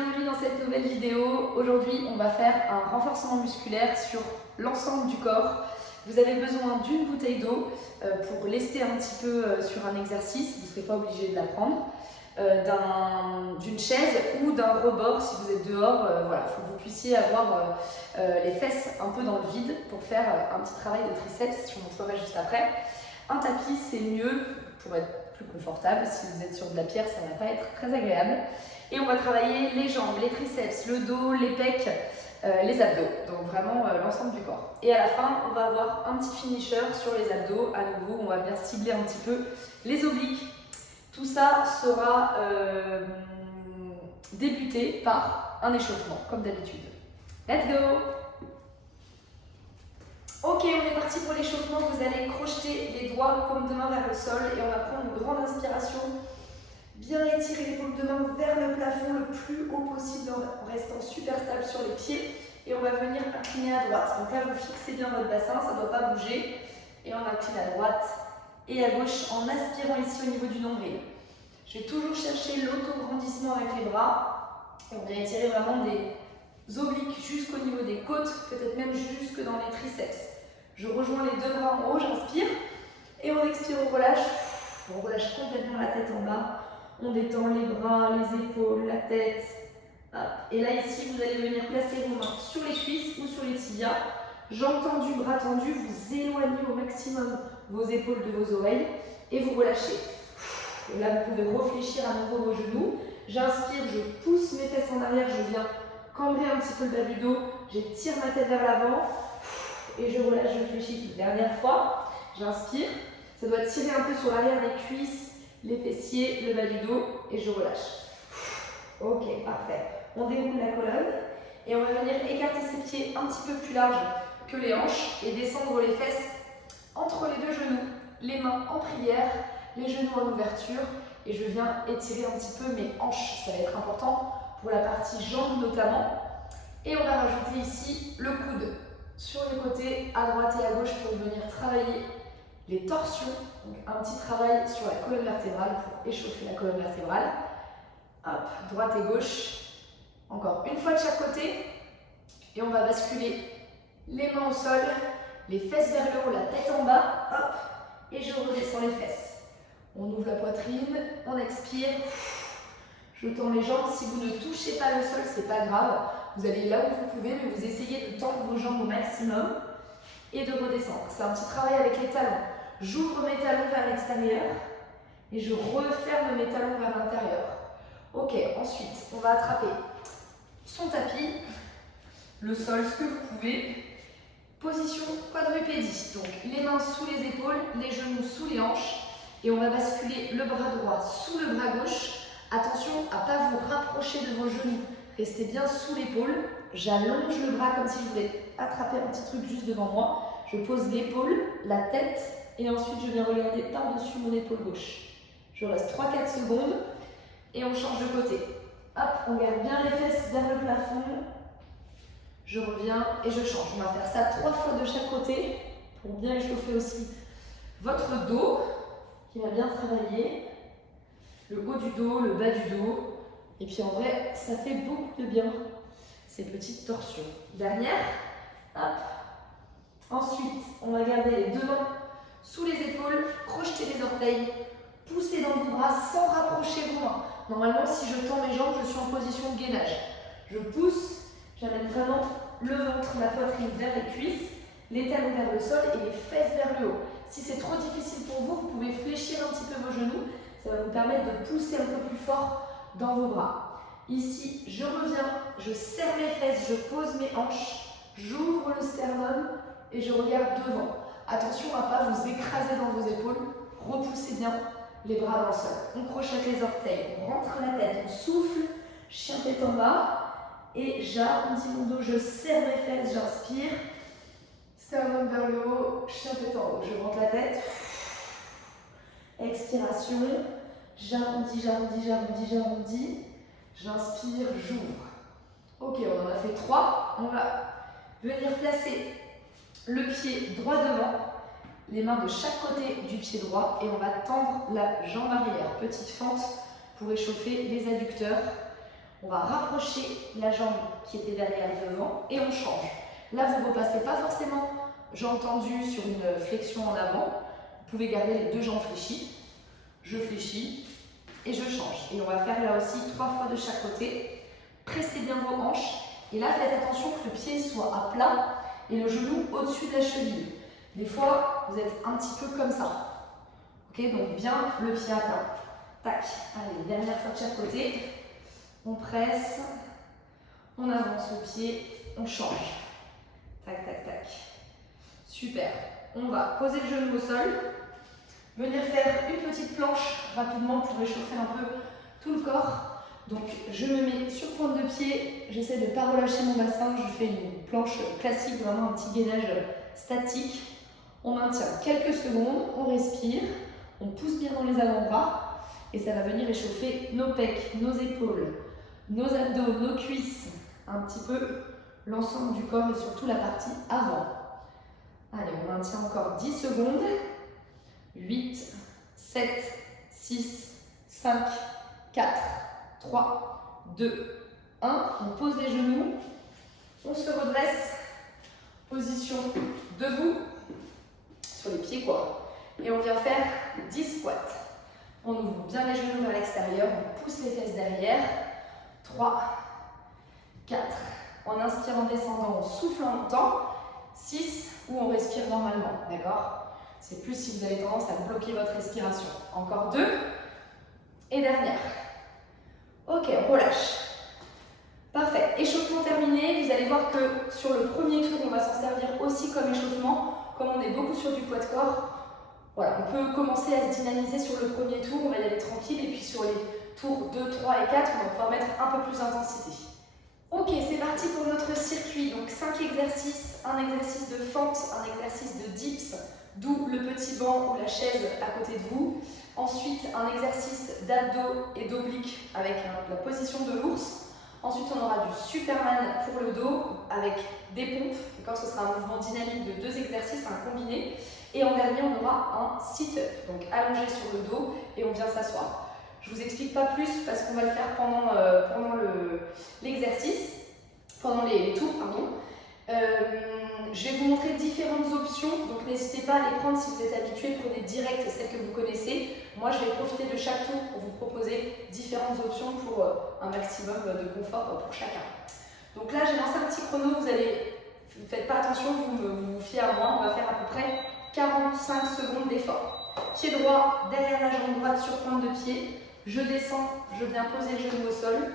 Bienvenue dans cette nouvelle vidéo. Aujourd'hui, on va faire un renforcement musculaire sur l'ensemble du corps. Vous avez besoin d'une bouteille d'eau pour lester un petit peu sur un exercice, vous ne serez pas obligé de la prendre, d'une chaise ou d'un rebord si vous êtes dehors. Voilà, il faut que vous puissiez avoir les fesses un peu dans le vide pour faire un petit travail de triceps, je vous montrerai juste après. Un tapis, c'est mieux pour être plus confortable. Si vous êtes sur de la pierre, ça ne va pas être très agréable. Et on va travailler les jambes, les triceps, le dos, les pecs, les abdos. Donc vraiment l'ensemble du corps. Et à la fin, on va avoir un petit finisher sur les abdos. À nouveau, on va bien cibler un petit peu les obliques. Tout ça sera débuté par un échauffement, comme d'habitude. Let's go! Ok, on est parti pour l'échauffement. Vous allez crocheter les doigts comme de main vers le sol et on va prendre une grande inspiration. Bien étirer les paumes de main vers le plafond le plus haut possible en restant super stable sur les pieds. Et on va venir incliner à droite. Donc là, vous fixez bien votre bassin, ça ne doit pas bouger. Et on incline à droite et à gauche en aspirant ici au niveau du nombril. Je vais toujours chercher l'auto-grandissement avec les bras. Et on vient étirer vraiment des obliques jusqu'au niveau des côtes, peut-être même jusque dans les triceps. Je rejoins les deux bras en haut, j'inspire. Et on expire, on relâche. On relâche complètement la tête en bas. On détend les bras, les épaules, la tête. Hop. Et là, ici, vous allez venir placer vos mains sur les cuisses ou sur les tibias. Jambes tendues, bras tendus. Vous éloignez au maximum vos épaules de vos oreilles et vous relâchez. Et là, vous pouvez réfléchir à nouveau vos genoux. J'inspire, je pousse mes fesses en arrière. Je viens cambrer un petit peu le bas du dos. J'étire ma tête vers l'avant. Et je relâche, je fléchis une dernière fois. J'inspire. Ça doit tirer un peu sur l'arrière des cuisses, les fessiers, le bas du dos, et je relâche. Ok, parfait. On déroule la colonne et on va venir écarter ses pieds un petit peu plus larges que les hanches et descendre les fesses entre les deux genoux, les mains en prière, les genoux en ouverture, et je viens étirer un petit peu mes hanches. Ça va être important pour la partie jambes notamment. Et on va rajouter ici le coude sur les côtés, à droite et à gauche, pour venir travailler les torsions, donc un petit travail sur la colonne vertébrale pour échauffer la colonne vertébrale. Hop, droite et gauche. Encore une fois de chaque côté. Et on va basculer les mains au sol, les fesses vers le haut, la tête en bas. Hop, et je redescends les fesses. On ouvre la poitrine, on expire. Je tends les jambes. Si vous ne touchez pas le sol, c'est pas grave. Vous allez là où vous pouvez, mais vous essayez de tendre vos jambes au maximum et de redescendre. C'est un petit travail avec les talons. J'ouvre mes talons vers l'extérieur et je referme mes talons vers l'intérieur. Ok, ensuite, on va attraper son tapis, le sol, ce que vous pouvez. Position quadrupédie. Donc, les mains sous les épaules, les genoux sous les hanches. Et on va basculer le bras droit sous le bras gauche. Attention à ne pas vous rapprocher de vos genoux. Restez bien sous l'épaule. J'allonge le bras comme si je voulais attraper un petit truc juste devant moi. Je pose l'épaule, la tête. Et ensuite, je viens regarder par-dessus mon épaule gauche. Je reste 3-4 secondes et on change de côté. Hop, on garde bien les fesses vers le plafond. Je reviens et je change. On va faire ça 3 fois de chaque côté pour bien échauffer aussi votre dos qui va bien travailler. Le haut du dos, le bas du dos. Et puis en vrai, ça fait beaucoup de bien ces petites torsions. Dernière. Hop. Ensuite, on va garder les deux mains sous les épaules, crocheter les orteils, pousser dans vos bras sans rapprocher vos mains. Normalement, si je tends mes jambes, je suis en position de gainage. Je pousse, j'amène vraiment le ventre, la poitrine vers les cuisses, les talons vers le sol et les fesses vers le haut. Si c'est trop difficile pour vous, vous pouvez fléchir un petit peu vos genoux. Ça va vous permettre de pousser un peu plus fort dans vos bras. Ici, je reviens, je serre mes fesses, je pose mes hanches, j'ouvre le sternum et je regarde devant. Attention à ne pas vous écraser dans vos épaules. Repoussez bien les bras dans le sol. On crochette les orteils, on rentre la tête, on souffle, chien tête en bas. Et j'arrondis mon dos, je serre mes fesses, j'inspire. Sternum vers le haut, chien tête en haut. Je rentre la tête. Expiration. J'arrondis, j'arrondis, j'arrondis, j'arrondis. J'inspire, j'ouvre. Ok, on en a fait 3. On va venir placer le pied droit devant, les mains de chaque côté du pied droit et on va tendre la jambe arrière. Petite fente pour échauffer les adducteurs. On va rapprocher la jambe qui était derrière devant et on change. Là, vous ne repassez pas forcément jambes tendues sur une flexion en avant. Vous pouvez garder les deux jambes fléchies. Je fléchis et je change. Et on va faire là aussi 3 fois de chaque côté. Pressez bien vos hanches. Et là, faites attention que le pied soit à plat et le genou au-dessus de la cheville. Des fois, vous êtes un petit peu comme ça. Ok, donc bien le pied à plat. Tac. Allez, dernière fois de chaque côté. On presse. On avance le pied. On change. Tac, tac, tac. Super. On va poser le genou au sol. Venir faire une petite planche rapidement pour réchauffer un peu tout le corps. Donc je me mets sur pointe de pied, j'essaie de ne pas relâcher mon bassin, je fais une planche classique, vraiment un petit gainage statique. On maintient quelques secondes, on respire, on pousse bien dans les avant-bras et ça va venir réchauffer nos pecs, nos épaules, nos abdos, nos cuisses, un petit peu l'ensemble du corps et surtout la partie avant. Allez, on maintient encore 10 secondes. 8, 7, 6, 5, 4, 3, 2, 1. On pose les genoux, on se redresse, position debout, sur les pieds quoi. Et on vient faire 10 squats. On ouvre bien les genoux vers l'extérieur, on pousse les fesses derrière. 3, 4. On inspire en descendant, on souffle en montant. 6, où on respire normalement, d'accord ? C'est plus si vous avez tendance à bloquer votre respiration. Encore 2. Et dernière. Ok, on relâche. Parfait. Échauffement terminé. Vous allez voir que sur le premier tour, on va s'en servir aussi comme échauffement. Comme on est beaucoup sur du poids de corps, voilà, on peut commencer à se dynamiser sur le premier tour. On va y aller tranquille. Et puis sur les tours 2, 3 et 4, on va pouvoir mettre un peu plus d'intensité. Ok, c'est parti pour notre circuit. Donc 5 exercices. Un exercice de fente, un exercice de dips. D'où le petit banc ou la chaise à côté de vous. Ensuite, un exercice d'abdos et d'obliques avec la position de l'ours. Ensuite, on aura du Superman pour le dos avec des pompes. Ce sera un mouvement dynamique de 2 exercices, un combiné. Et en dernier, on aura un sit-up, donc allongé sur le dos et on vient s'asseoir. Je ne vous explique pas plus parce qu'on va le faire pendant l'exercice, pendant les tours, pardon. Je vais vous montrer différentes options, donc n'hésitez pas à les prendre si vous êtes habitué, prenez direct celles que vous connaissez. Moi, je vais profiter de chaque tour pour vous proposer différentes options pour un maximum de confort pour chacun. Donc là, j'ai lancé un petit chrono, vous faites pas attention, vous vous fiez à moi, on va faire à peu près 45 secondes d'effort. Pied droit, derrière la jambe droite sur pointe de pied, je descends, je viens poser le genou au sol,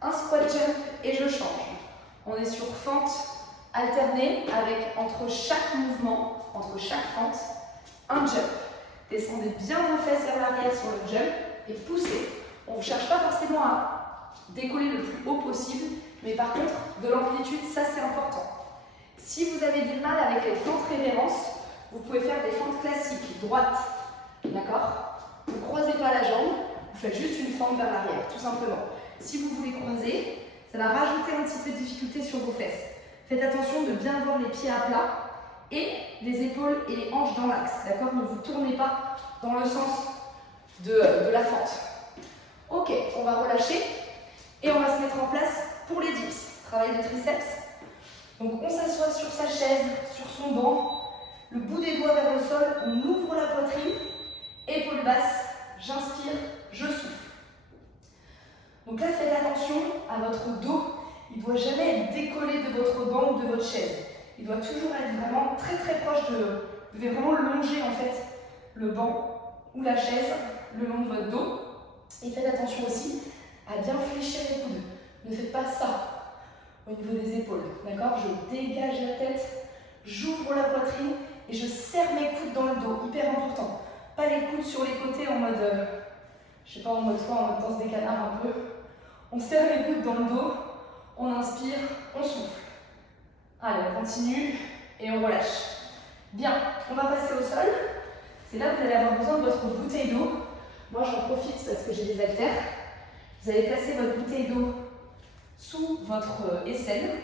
un squat jump et je change. On est sur fente alternée avec entre chaque mouvement, entre chaque fente, un jump. Descendez bien vos fesses vers l'arrière sur le jump et poussez. On ne cherche pas forcément à décoller le plus haut possible, mais par contre, de l'amplitude, ça c'est important. Si vous avez du mal avec les fentes révérences, vous pouvez faire des fentes classiques, droite, d'accord? Vous ne croisez pas la jambe, vous faites juste une fente vers l'arrière, tout simplement. Si vous voulez croiser, ça va rajouter un petit peu de difficulté sur vos fesses. Faites attention de bien avoir les pieds à plat et les épaules et les hanches dans l'axe, d'accord? Ne vous tournez pas dans le sens de la fente. Ok, on va relâcher et on va se mettre en place pour les dips. Travail de triceps. Donc on s'assoit sur sa chaise, sur son banc, le bout des doigts vers le sol, on ouvre la poitrine, épaules basses, j'inspire, je souffle. Donc là, faites attention à votre dos. Il ne doit jamais être décollé de votre banc ou de votre chaise. Il doit toujours être vraiment très très proche de... Vous devez vraiment longer en fait le banc ou la chaise le long de votre dos. Et faites attention aussi à bien fléchir les coudes. Ne faites pas ça au niveau des épaules. D'accord? Je dégage la tête, j'ouvre la poitrine et je serre mes coudes dans le dos. Hyper important. Pas les coudes sur les côtés en mode... je sais pas, en mode quoi, en mode danse des canards un peu. On serre les coudes dans le dos. On inspire, on souffle. Allez, on continue et on relâche. Bien, on va passer au sol. C'est là que vous allez avoir besoin de votre bouteille d'eau. Moi, j'en profite parce que j'ai des haltères. Vous allez placer votre bouteille d'eau sous votre aisselle.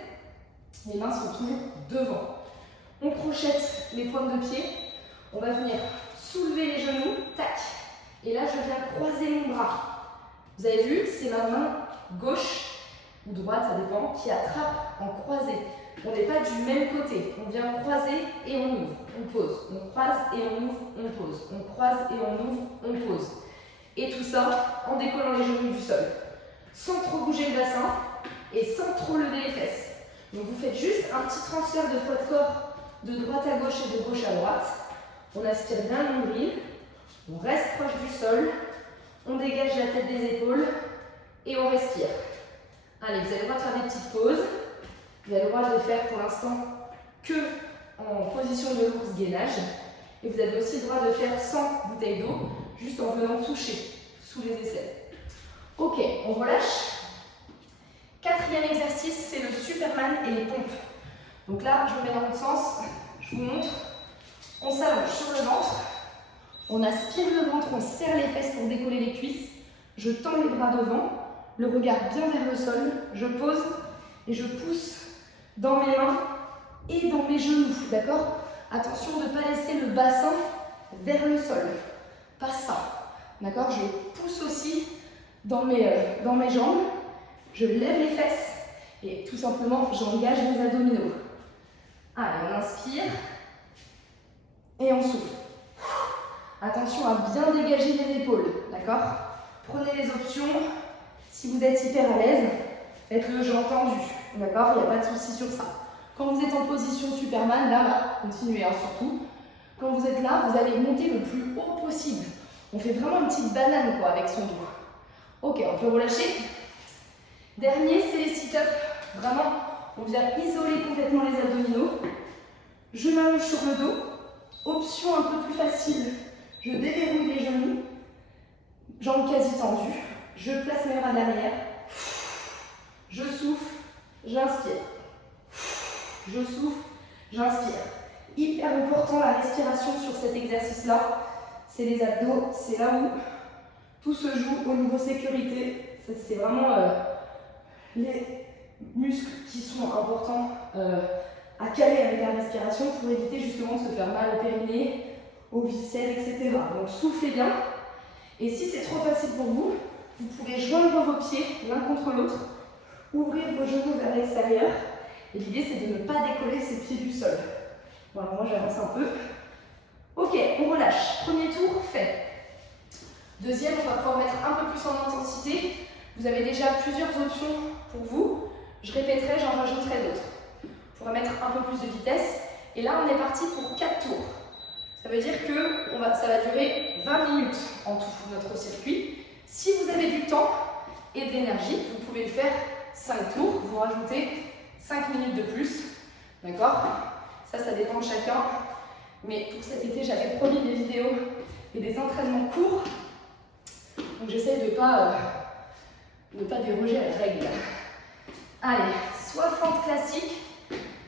Les mains sont toujours devant. On crochette les pointes de pied. On va venir soulever les genoux. Tac. Et là, je viens croiser mon bras. Vous avez vu, c'est ma main gauche droite, ça dépend, qui attrape en croisé. On n'est pas du même côté. On vient croiser et on ouvre, on pose. On croise et on ouvre, on pose. On croise et on ouvre, on pose. Et tout ça en décollant les genoux du sol. Sans trop bouger le bassin et sans trop lever les fesses. Donc vous faites juste un petit transfert de poids de corps de droite à gauche et de gauche à droite. On aspire bien le nombril. On reste proche du sol. On dégage la tête des épaules et on respire. Allez, vous avez le droit de faire des petites pauses. Vous avez le droit de faire pour l'instant que en position de l'ours gainage. Et vous avez aussi le droit de faire sans bouteille d'eau, juste en venant toucher sous les aisselles. Ok, on relâche. Quatrième exercice, c'est le Superman et les pompes. Donc là, je me mets dans l'autre sens. Je vous montre. On s'allonge sur le ventre. On aspire le ventre, on serre les fesses pour décoller les cuisses. Je tends les bras devant, le regard bien vers le sol. Je pose et je pousse dans mes mains et dans mes genoux, d'accord? Attention de ne pas laisser le bassin vers le sol, pas ça, d'accord? Je pousse aussi dans mes jambes, je lève les fesses et tout simplement j'engage mes abdominaux. Allez, on inspire et on souffle. Attention à bien dégager les épaules, d'accord? Prenez les options, si vous êtes hyper à l'aise, faites-le jambes tendues, d'accord? Il n'y a pas de souci sur ça. Quand vous êtes en position Superman, là, continuez surtout. Quand vous êtes là, vous allez monter le plus haut possible. On fait vraiment une petite banane quoi, avec son dos. Ok, on peut relâcher. Dernier, c'est les sit-ups. Vraiment, on vient isoler complètement les abdominaux. Je m'allonge sur le dos. Option un peu plus facile, je déverrouille les genoux. Jambes quasi tendues. Je place mes bras derrière. Je souffle, j'inspire. Je souffle, j'inspire. Hyper important la respiration sur cet exercice-là. C'est les abdos, c'est là où tout se joue au niveau sécurité. C'est vraiment les muscles qui sont importants à caler avec la respiration pour éviter justement de se faire mal au périnée, aux viscères, etc. Donc soufflez bien. Et si c'est trop facile pour vous, vous pouvez joindre vos pieds l'un contre l'autre, ouvrir vos genoux vers l'extérieur. Et l'idée, c'est de ne pas décoller ses pieds du sol. Voilà, moi j'avance un peu. Ok, on relâche. Premier tour, fait. Deuxième, on va pouvoir mettre un peu plus en intensité. Vous avez déjà plusieurs options pour vous. Je répéterai, j'en rajouterai d'autres. On pourra mettre un peu plus de vitesse. Et là, on est parti pour 4 tours. Ça veut dire que ça va durer 20 minutes en tout, notre circuit. Si vous avez du temps et de l'énergie, vous pouvez le faire 5 tours. Vous rajoutez 5 minutes de plus. D'accord? Ça dépend de chacun. Mais pour cet été, j'avais promis des vidéos et des entraînements courts. Donc j'essaie de ne pas déroger à la règle. Allez, soit fente classique,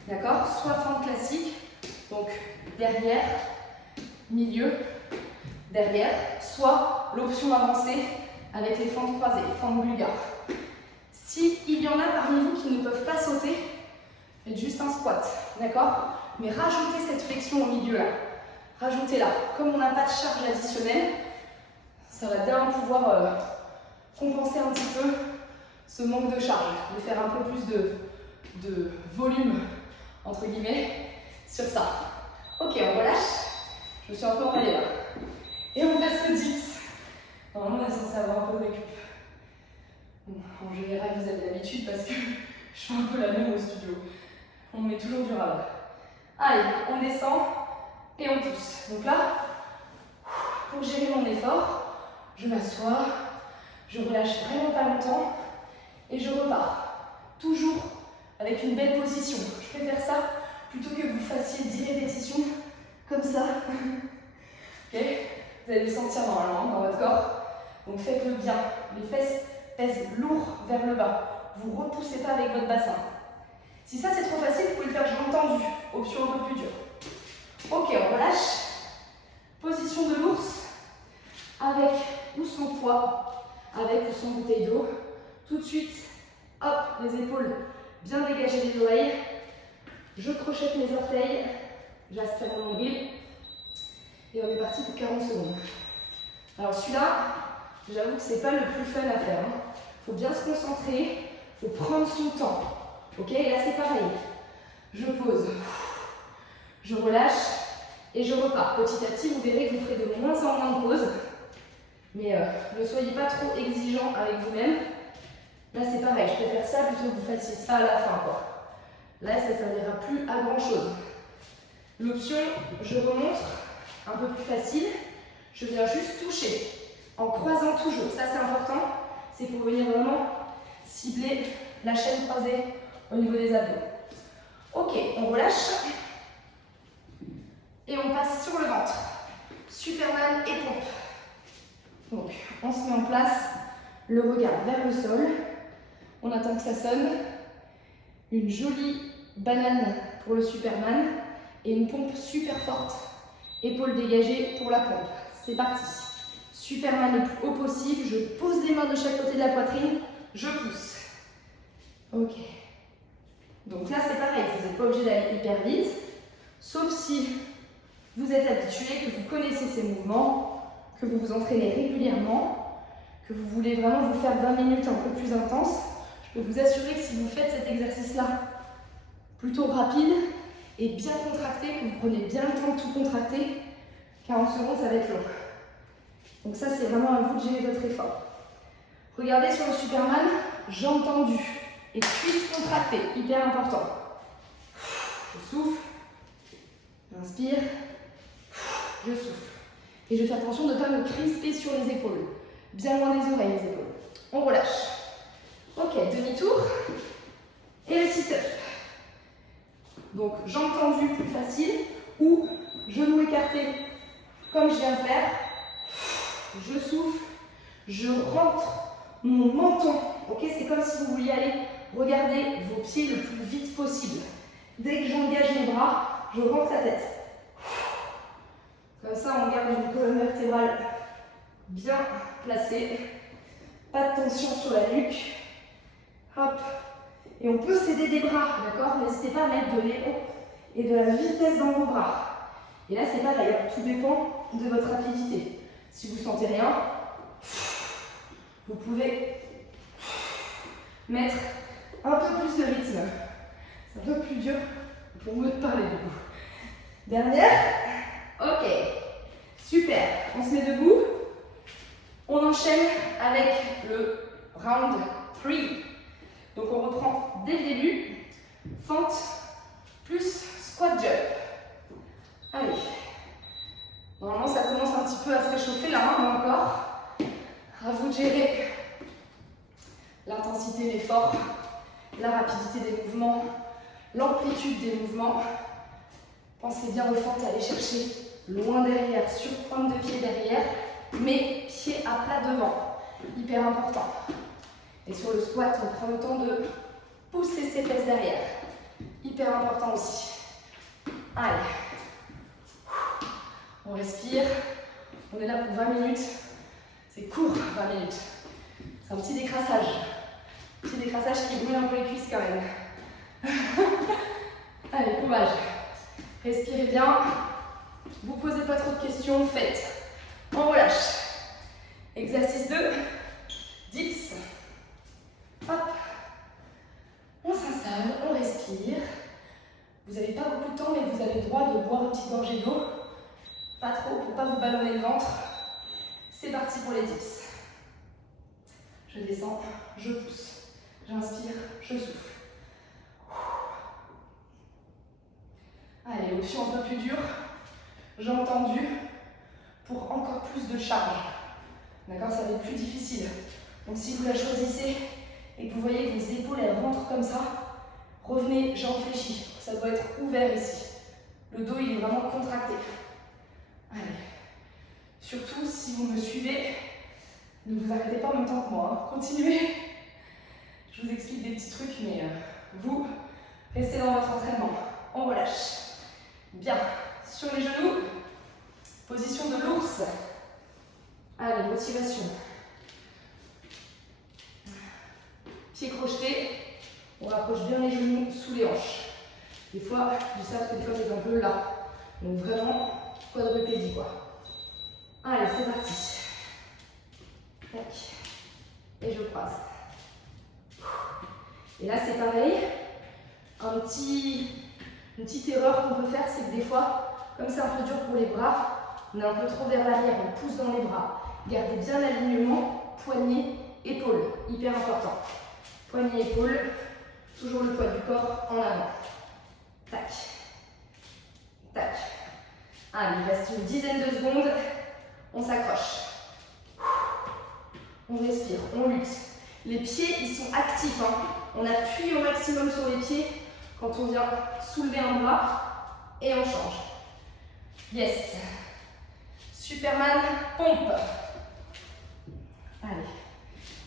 d'accord? Soit fente classique, donc derrière, milieu, derrière, soit l'option avancée avec les fentes croisées, fente bulgare. S'il y en a parmi vous qui ne peuvent pas sauter, faites juste un squat, d'accord? Mais rajoutez cette flexion au milieu là, rajoutez-la. Comme on n'a pas de charge additionnelle, ça va bien pouvoir compenser un petit peu ce manque de charge, de faire un peu plus de volume, entre guillemets, sur ça. Ok, on relâche. Je me suis un peu emballée là. Et on passe le dips. Normalement, on est censé avoir un peu de récup. Bon, en général, vous avez l'habitude parce que je fais un peu la même au studio. On met toujours du rab. Allez, on descend et on pousse. Donc là, pour gérer mon effort, je m'assois, je relâche vraiment pas longtemps et je repars. Toujours avec une belle position. Je préfère ça plutôt que vous fassiez 10 répétitions comme ça. Ok? Vous allez le sentir normalement dans votre corps. Donc faites-le bien. Les fesses pèsent lourd vers le bas. Vous ne repoussez pas avec votre bassin. Si ça c'est trop facile, vous pouvez le faire jambes tendues. Option un peu plus dure. Ok, on relâche. Position de l'ours. Avec ou sans poids, avec ou sans bouteille d'eau. Tout de suite, hop, les épaules bien dégagées des oreilles. Je crochette mes orteils, j'aspire mon nombril. Et on est parti pour 40 secondes. Alors celui-là, j'avoue que c'est pas le plus fun à faire. Il faut bien se concentrer, il Il faut prendre son temps. Ok, et là c'est pareil. Je pose, je relâche et je repars. Petit à petit, vous verrez que vous ferez de moins en moins de pauses. Mais ne soyez pas trop exigeant avec vous-même. Là c'est pareil, je préfère ça plutôt que vous fassiez ça à la fin, quoi. Là, ça ne servira plus à grand chose. L'option, je remonte, un peu plus facile. Je viens juste toucher en croisant toujours. Ça, c'est important. C'est pour venir vraiment cibler la chaîne croisée au niveau des abdos. Ok, on relâche. Et on passe sur le ventre. Superman et pompe. Donc, on se met en place. Le regard vers le sol. On attend que ça sonne. Une jolie banane pour le Superman et une pompe super forte. Épaules dégagées pour la pompe. C'est parti. Superman le plus haut possible. Je pose les mains de chaque côté de la poitrine. Je pousse. Ok. Donc là, c'est pareil. Vous n'êtes pas obligé d'aller hyper vite. Sauf si vous êtes habitué, que vous connaissez ces mouvements, que vous vous entraînez régulièrement, que vous voulez vraiment vous faire 20 minutes un peu plus intenses. Je peux vous assurer que si vous faites cet exercice-là plutôt rapide et bien contracté, que vous prenez bien le temps de tout contracter, 40 secondes, ça va être long. Donc ça, c'est vraiment à vous de gérer votre effort. Regardez sur le Superman, jambes tendues et cuisses contractées, hyper important. Je souffle, j'inspire, je souffle. Et je fais attention de ne pas me crisper sur les épaules, bien loin des oreilles, les épaules. On relâche. Ok, demi-tour et le sit-up. Donc, jambes tendues, plus facile, ou genoux écartés, comme je viens de faire. Je souffle, je rentre mon menton. Ok, c'est comme si vous vouliez aller regarder vos pieds le plus vite possible. Dès que j'engage mes bras, je rentre la tête. Comme ça, on garde une colonne vertébrale bien placée. Pas de tension sur la nuque. Hop. Et on peut s'aider des bras, d'accord? N'hésitez pas à mettre de l'élan et de la vitesse dans vos bras. Et là, c'est pareil, tout dépend de votre rapidité. Si vous ne sentez rien, vous pouvez mettre un peu plus de rythme. C'est un peu plus dur pour moi de parler du coup. Dernière. Ok. Super. On se met debout. On enchaîne avec le round 3. Donc on reprend dès le début, fente plus squat jump. Allez. Normalement ça commence un petit peu à se réchauffer là, mais encore. À vous de gérer l'intensité de l'effort, la rapidité des mouvements, l'amplitude des mouvements. Pensez bien aux fentes, allez chercher loin derrière, sur pointe de pied derrière, mais pied à plat devant. Hyper important. Et sur le squat, on prend le temps de pousser ses fesses derrière. Hyper important aussi. Allez. On respire. On est là pour 20 minutes. C'est court, 20 minutes. C'est un petit décrassage. Petit décrassage qui brûle un peu les cuisses quand même. Allez, courage. Respirez bien. Vous posez pas trop de questions, faites. On relâche. Exercice 2. 10. Hop. On s'installe, on respire. Vous n'avez pas beaucoup de temps, mais vous avez le droit de boire une petite gorgée d'eau. Pas trop pour ne pas vous ballonner le ventre. C'est parti pour les 10. Je descends, je pousse. J'inspire, je souffle. Allez, option un peu plus dure. Jambes tendues pour encore plus de charge. D'accord, ça va être plus difficile. Donc si vous la choisissez et que vous voyez que vos épaules elles rentrent comme ça, revenez jambes fléchies. Ça doit être ouvert ici. Le dos il est vraiment contracté. Allez. Surtout si vous me suivez, ne vous arrêtez pas en même temps que moi. Hein. Continuez. Je vous explique des petits trucs, mais vous, restez dans votre entraînement. On relâche. Bien. Sur les genoux, position de l'ours. Allez, motivation. Pieds crochetés. On rapproche bien les genoux sous les hanches. Des fois, je dis ça parce que des fois, c'est un peu là. Donc vraiment, quadrupédie quoi. Allez, c'est parti. Tac. Et je croise. Et là, c'est pareil. Une petite erreur qu'on peut faire, c'est que des fois, comme c'est un peu dur pour les bras, on est un peu trop vers l'arrière, on pousse dans les bras. Gardez bien l'alignement, poignet, épaule, hyper important. Poignet, épaule, toujours le poids du corps en avant. Tac, tac. Allez, il reste une dizaine de secondes, on s'accroche. On respire, on lutte. Les pieds, ils sont actifs, hein. On appuie au maximum sur les pieds quand on vient soulever un bras et on change. Yes. Superman, pompe. Allez.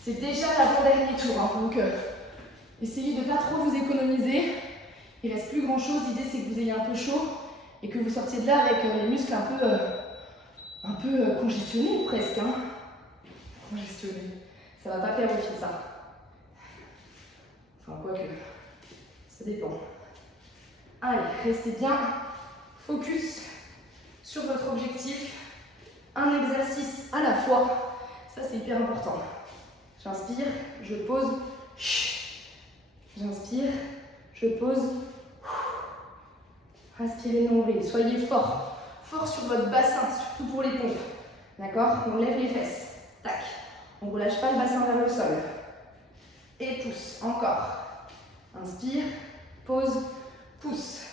C'est déjà l'avant-dernier tour, hein, donc essayez de ne pas trop vous économiser. Il ne reste plus grand-chose. L'idée, c'est que vous ayez un peu chaud et que vous sortiez de là avec les muscles un peu congestionnés presque. Hein. Congestionnés. Ça ne va pas clarifier ça. Enfin, quoique, ça dépend. Allez, restez bien focus sur votre objectif. Un exercice à la fois. Ça, c'est hyper important. J'inspire, je pose. J'inspire, je pose. Inspirez nombril. Soyez fort. Fort sur votre bassin, surtout pour les pompes. D'accord? On lève les fesses. Tac. On ne relâche pas le bassin vers le sol. Et pousse. Encore. Inspire, pose, pousse.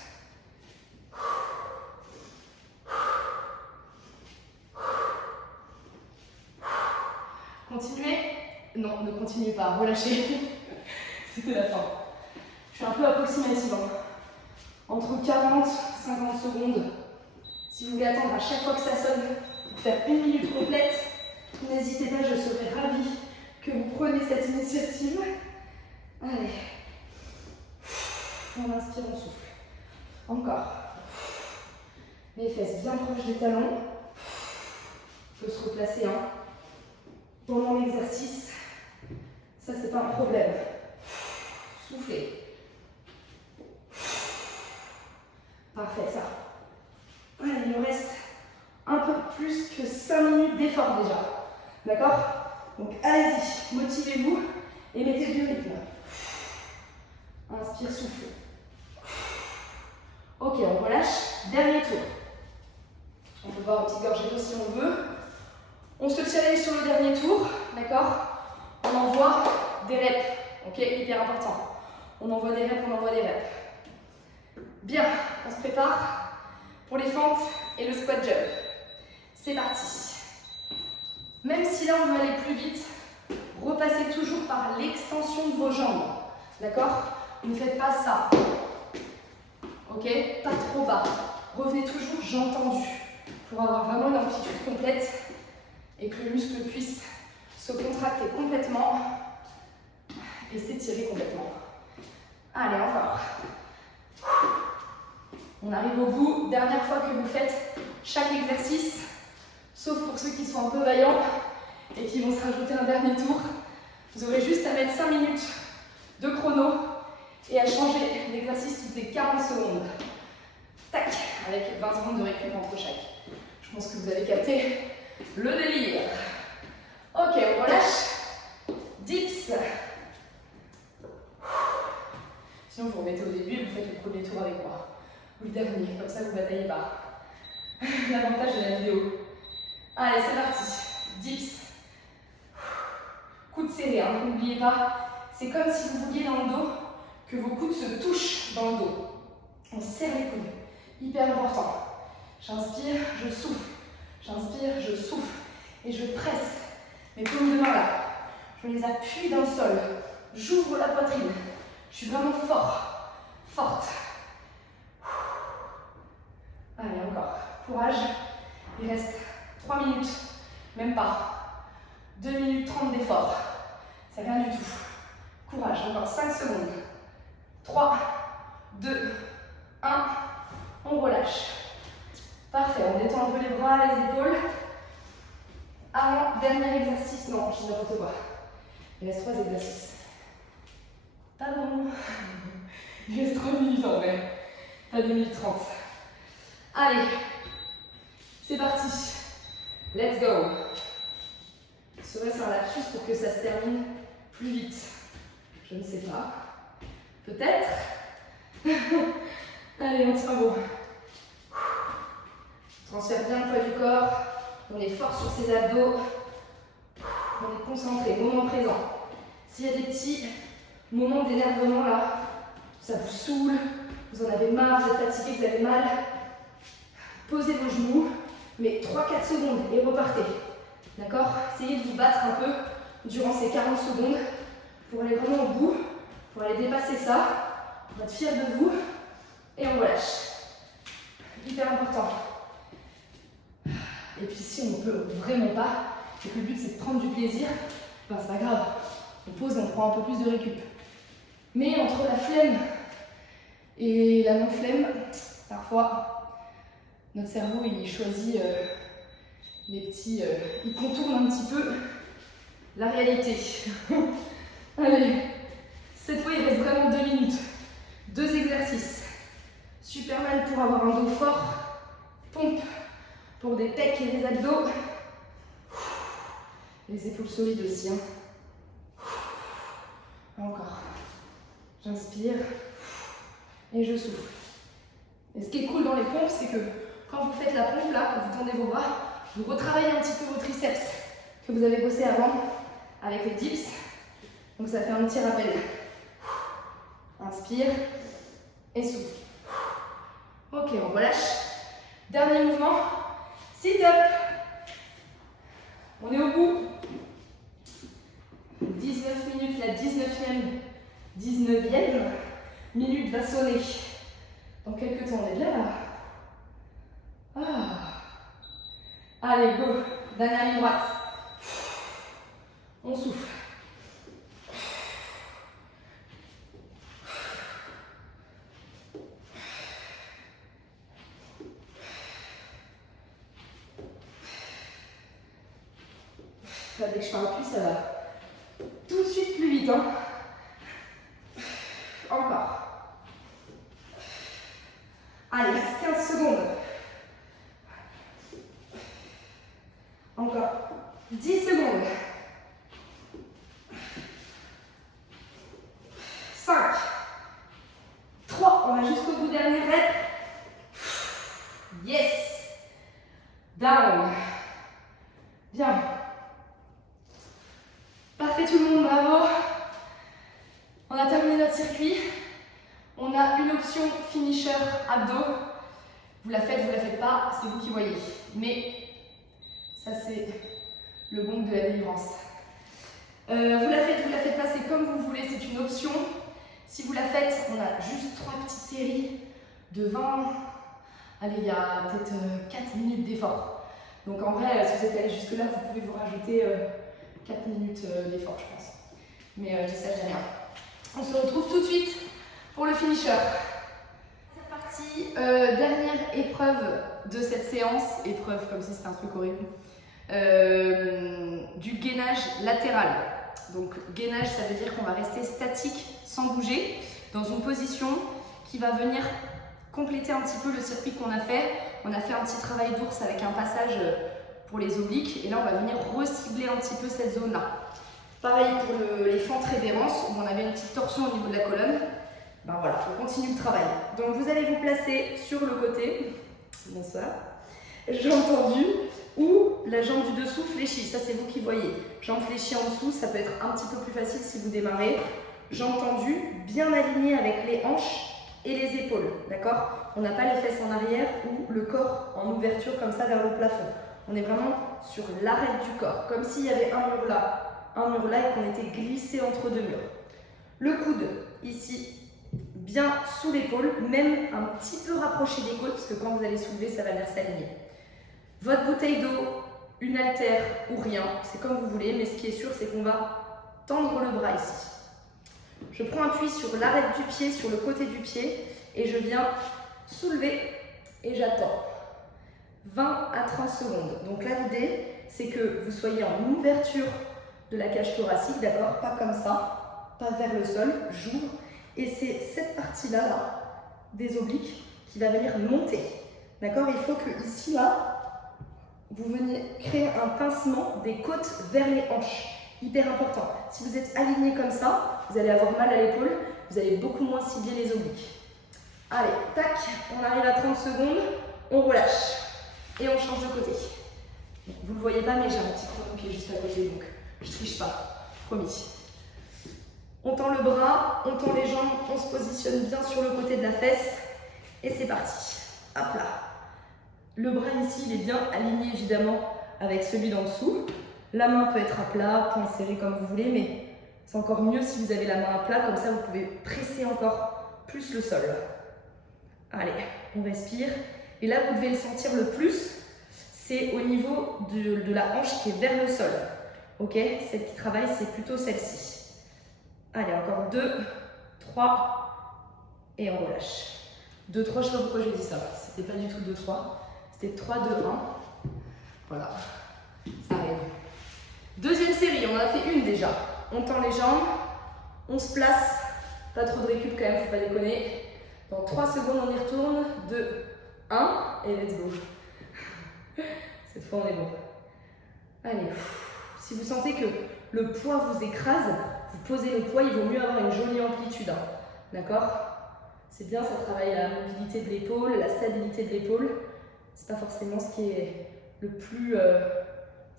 Continuez. Non, ne continuez pas. Relâchez. C'était la fin. Je suis un peu approximative. Hein. Entre 40 et 50 secondes. Si vous voulez attendre à chaque fois que ça sonne pour faire 1 minute complète, n'hésitez pas, je serai ravie que vous preniez cette initiative. Allez. On inspire, on souffle. Encore. Les fesses bien proches des talons. On peut se replacer pendant l'exercice. Ça, c'est pas un problème. Soufflez. Parfait, ça. Allez, il nous reste un peu plus que 5 minutes d'effort déjà. D'accord? Donc, allez-y, motivez-vous et mettez du rythme. Inspire, souffle. Ok, on relâche. Dernier tour. On peut boire une petite gorgée d'eau si on veut. On se challenge sur le dernier tour. D'accord? On envoie des reps. Ok, hyper important. On envoie des reps, on envoie des reps. Bien, on se prépare pour les fentes et le squat jump. C'est parti. Même si là on veut aller plus vite, repassez toujours par l'extension de vos jambes. D'accord? Ne faites pas ça. Ok? Pas trop bas. Revenez toujours jambes tendues pour avoir vraiment une amplitude complète et que le muscle puisse se contracter complètement et s'étirer complètement. Allez, encore. On arrive au bout. Dernière fois que vous faites chaque exercice, sauf pour ceux qui sont un peu vaillants et qui vont se rajouter un dernier tour. Vous aurez juste à mettre 5 minutes de chrono et à changer l'exercice toutes les 40 secondes. Tac, avec 20 secondes de récup entre chaque. Je pense que vous avez capté le délire. Ok, on relâche. Dips. Sinon, vous remettez au début et vous faites le premier tour avec moi. Ou le dernier, comme ça vous bataillez pas. L'avantage de la vidéo. Allez, c'est parti. Dips. Coudes serrés, hein. N'oubliez pas, c'est comme si vous vouliez dans le dos, que vos coudes se touchent dans le dos. On serre les coudes. Hyper important. J'inspire, je souffle. J'inspire, je souffle. Et je presse mes paumes de main là. Je les appuie dans le sol. J'ouvre la poitrine. Je suis vraiment fort. Forte. Allez, encore. Courage. Il reste 3 minutes. Même pas. 2 minutes 30 d'effort. C'est rien du tout. Courage. Encore 5 secondes. 3, 2, 1. On relâche. Parfait. On détend un peu les bras, les épaules. Avant, dernier exercice. Non, je dis n'importe quoi. Il reste 3 exercices. Pardon. Il reste 3 minutes en vrai. Pas 2 minutes 30. Allez. C'est parti. Let's go. Serait-ce un lapsus pour que ça se termine plus vite? Je ne sais pas. Peut-être. Allez, on tient bon. Transfère bien le poids du corps. On est fort sur ses abdos. On est concentré, moment présent. S'il y a des petits moments d'énervement là, ça vous saoule, vous en avez marre, vous êtes fatigué, vous avez mal, posez vos genoux, mais 3-4 secondes et repartez. D'accord? Essayez de vous battre un peu durant ces 40 secondes pour aller vraiment au bout, pour aller dépasser ça. On va être fiers de vous et on relâche. Hyper important. Et puis si on ne peut vraiment pas, et que le but c'est de prendre du plaisir, ben c'est pas grave. On pose et on prend un peu plus de récup. Mais entre la flemme et la non-flemme, parfois notre cerveau il choisit les petits. Il contourne un petit peu la réalité. Allez, cette fois il reste vraiment 2 minutes. 2 exercices. Super mal pour avoir un dos fort. Pompe pour des pecs et des abdos. Les épaules solides aussi. Encore. J'inspire et je souffle. Et ce qui est cool dans les pompes, c'est que quand vous faites la pompe, là, quand vous tendez vos bras, vous retravaillez un petit peu vos triceps que vous avez bossé avant avec les dips. Donc ça fait un petit rappel. Inspire et souffle. Ok, on relâche. Dernier mouvement. Sit-up. On est au bout. 19 minutes, la 19e minute va sonner. Dans quelques temps, on est bien là. Allez, go. Dernière ligne droite. On souffle. Là, dès que je parle plus, ça va tout de suite plus vite. Encore. Allez, reste 15 secondes. Encore 10 secondes. 5, 3, on va jusqu'au bout, dernier rep. Yes. Down. Bien. Parfait tout le monde, bravo. On a terminé notre circuit. On a une option finisher abdos. Vous la faites pas, c'est vous qui voyez. Mais ça c'est le gong de la délivrance. Vous la faites pas, c'est comme vous voulez, c'est une option. Si vous la faites, on a juste 3 petites séries de 20. Allez, il y a peut-être 4 minutes d'effort. Donc en vrai, si vous êtes allé jusque là, vous pouvez vous rajouter 4 minutes d'effort, je pense. Mais je dis ça, je dis rien. On se retrouve tout de suite pour le finisher. C'est parti, dernière épreuve de cette séance, épreuve comme si c'était un truc horrible, du gainage latéral. Donc gainage, ça veut dire qu'on va rester statique sans bouger, dans une position qui va venir compléter un petit peu le circuit qu'on a fait. On a fait un petit travail d'ours avec un passage pour les obliques, et là on va venir recibler un petit peu cette zone-là. Pareil pour les fentes révérences, où on avait une petite torsion au niveau de la colonne. Ben voilà, on continue le travail. Donc vous allez vous placer sur le côté, bonsoir, jambe tendue, ou la jambe du dessous fléchie, ça c'est vous qui voyez. Jambe fléchie en dessous, ça peut être un petit peu plus facile si vous démarrez. Jambe tendue, bien alignée avec les hanches et les épaules, d'accord? On n'a pas les fesses en arrière ou le corps en ouverture comme ça vers le plafond. On est vraiment sur l'arête du corps, comme s'il y avait un mur là et qu'on était glissé entre deux murs. Le coude, ici, bien sous l'épaule, même un petit peu rapproché des côtes, parce que quand vous allez soulever, ça va venir s'aligner. Votre bouteille d'eau, une haltère ou rien, c'est comme vous voulez, mais ce qui est sûr, c'est qu'on va tendre le bras ici. Je prends appui sur l'arête du pied, sur le côté du pied, et je viens soulever et j'attends. 20 à 30 secondes. Donc là, l'idée, c'est que vous soyez en ouverture de la cage thoracique, d'accord? Pas comme ça, pas vers le sol, j'ouvre. Et c'est cette partie-là, là, des obliques, qui va venir monter. D'accord? Il faut que ici, là, vous veniez créer un pincement des côtes vers les hanches. Hyper important. Si vous êtes aligné comme ça, vous allez avoir mal à l'épaule, vous allez beaucoup moins cibler les obliques. Allez, tac, on arrive à 30 secondes, on relâche et on change de côté. Vous ne le voyez pas, mais j'ai un petit chrono qui est juste à côté, donc je triche pas, promis. On tend le bras, on tend les jambes, on se positionne bien sur le côté de la fesse et c'est parti. Hop là. Le bras ici, il est bien aligné évidemment avec celui d'en dessous. La main peut être à plat, point serré comme vous voulez, mais c'est encore mieux si vous avez la main à plat, comme ça vous pouvez presser encore plus le sol. Allez, on respire. Et là, vous devez le sentir le plus, c'est au niveau de la hanche qui est vers le sol. Ok, celle qui travaille, c'est plutôt celle-ci. Allez, encore 2, 3, et on relâche. 2, 3, je ne sais pas pourquoi j'ai dit ça. C'était pas du tout 2, 3. C'était 3, 2, 1. Voilà, ça arrive. Deuxième série, on en a fait une déjà. On tend les jambes, on se place. Pas trop de récup quand même, faut pas déconner. Dans 3 secondes, on y retourne. 2, 1, et let's go. Cette fois, on est bon. Allez, si vous sentez que le poids vous écrase, vous posez le poids, il vaut mieux avoir une jolie amplitude. Hein. D'accord? C'est bien, ça travaille la mobilité de l'épaule, la stabilité de l'épaule. C'est pas forcément ce qui est le plus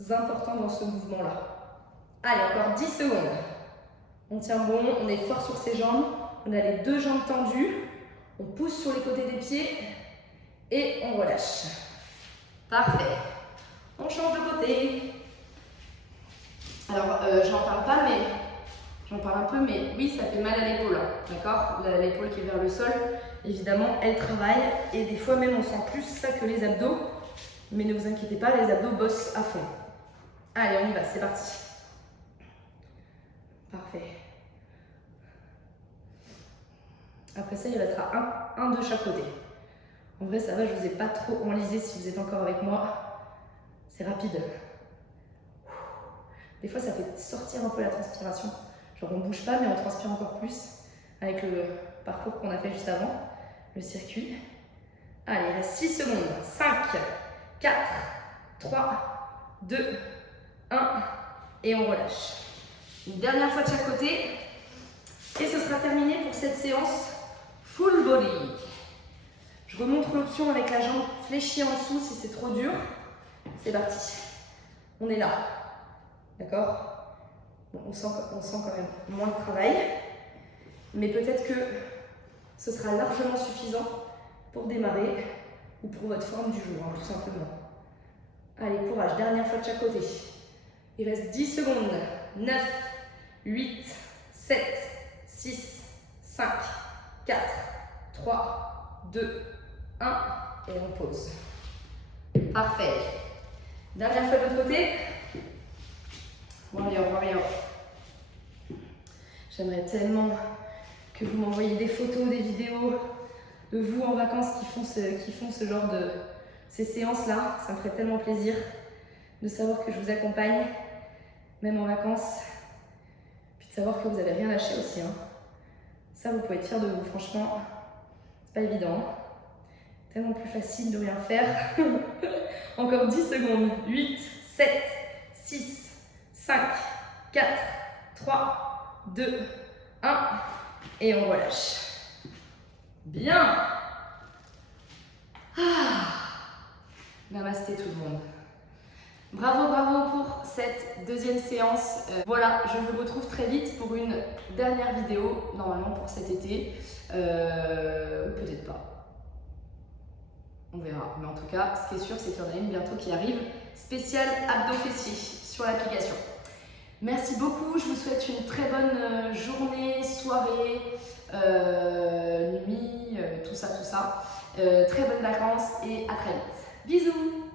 important dans ce mouvement-là. Allez, encore 10 secondes. On tient bon, on est fort sur ses jambes. On a les 2 jambes tendues. On pousse sur les côtés des pieds et on relâche. Parfait. On change de côté. Alors, j'en parle pas, mais j'en parle un peu, mais oui, ça fait mal à l'épaule, hein, d'accord? L'épaule qui est vers le sol, évidemment, elle travaille et des fois même on sent plus ça que les abdos. Mais ne vous inquiétez pas, les abdos bossent à fond. Allez, on y va, c'est parti. Parfait. Après ça, il va être à un de chaque côté. En vrai, ça va, je ne vous ai pas trop enlisé si vous êtes encore avec moi. C'est rapide. Des fois, ça fait sortir un peu la transpiration. Genre, on ne bouge pas, mais on transpire encore plus avec le parcours qu'on a fait juste avant, le circuit. Allez, il reste 6 secondes. 5, 4, 3, 2, 1, et on relâche. Une dernière fois de chaque côté, et ce sera terminé pour cette séance full body. Je remontre l'option avec la jambe fléchie en dessous si c'est trop dur. C'est parti. On est là. D'accord? Bon, on sent quand même moins de travail, mais peut-être que ce sera largement suffisant pour démarrer ou pour votre forme du jour, hein, tout simplement. Allez, courage, dernière fois de chaque côté. Il reste 10 secondes. 9, 8, 7, 6, 5, 4, 3, 2, 1, et on pose. Parfait. Dernière fois de l'autre côté. Warrior, warrior. J'aimerais tellement que vous m'envoyiez des photos, des vidéos de vous en vacances qui font ce genre de ces séances-là. Ça me ferait tellement plaisir de savoir que je vous accompagne, même en vacances, puis de savoir que vous n'avez rien lâché aussi. Hein. Ça, vous pouvez être fiers de vous, franchement, c'est pas évident. Tellement plus facile de rien faire. Encore 10 secondes. 8, 7, 6, 5, 4, 3, 2, 1, et on relâche. Bien. Namasté tout le monde. Bravo, bravo pour cette deuxième séance. Voilà, je vous retrouve très vite pour une dernière vidéo, normalement pour cet été. Peut-être pas. On verra. Mais en tout cas, ce qui est sûr, c'est qu'il y en a une bientôt qui arrive, spéciale abdos fessiers sur l'application. Merci beaucoup, je vous souhaite une très bonne journée, soirée, nuit, tout ça. Très bonnes vacances et à très vite. Bisous!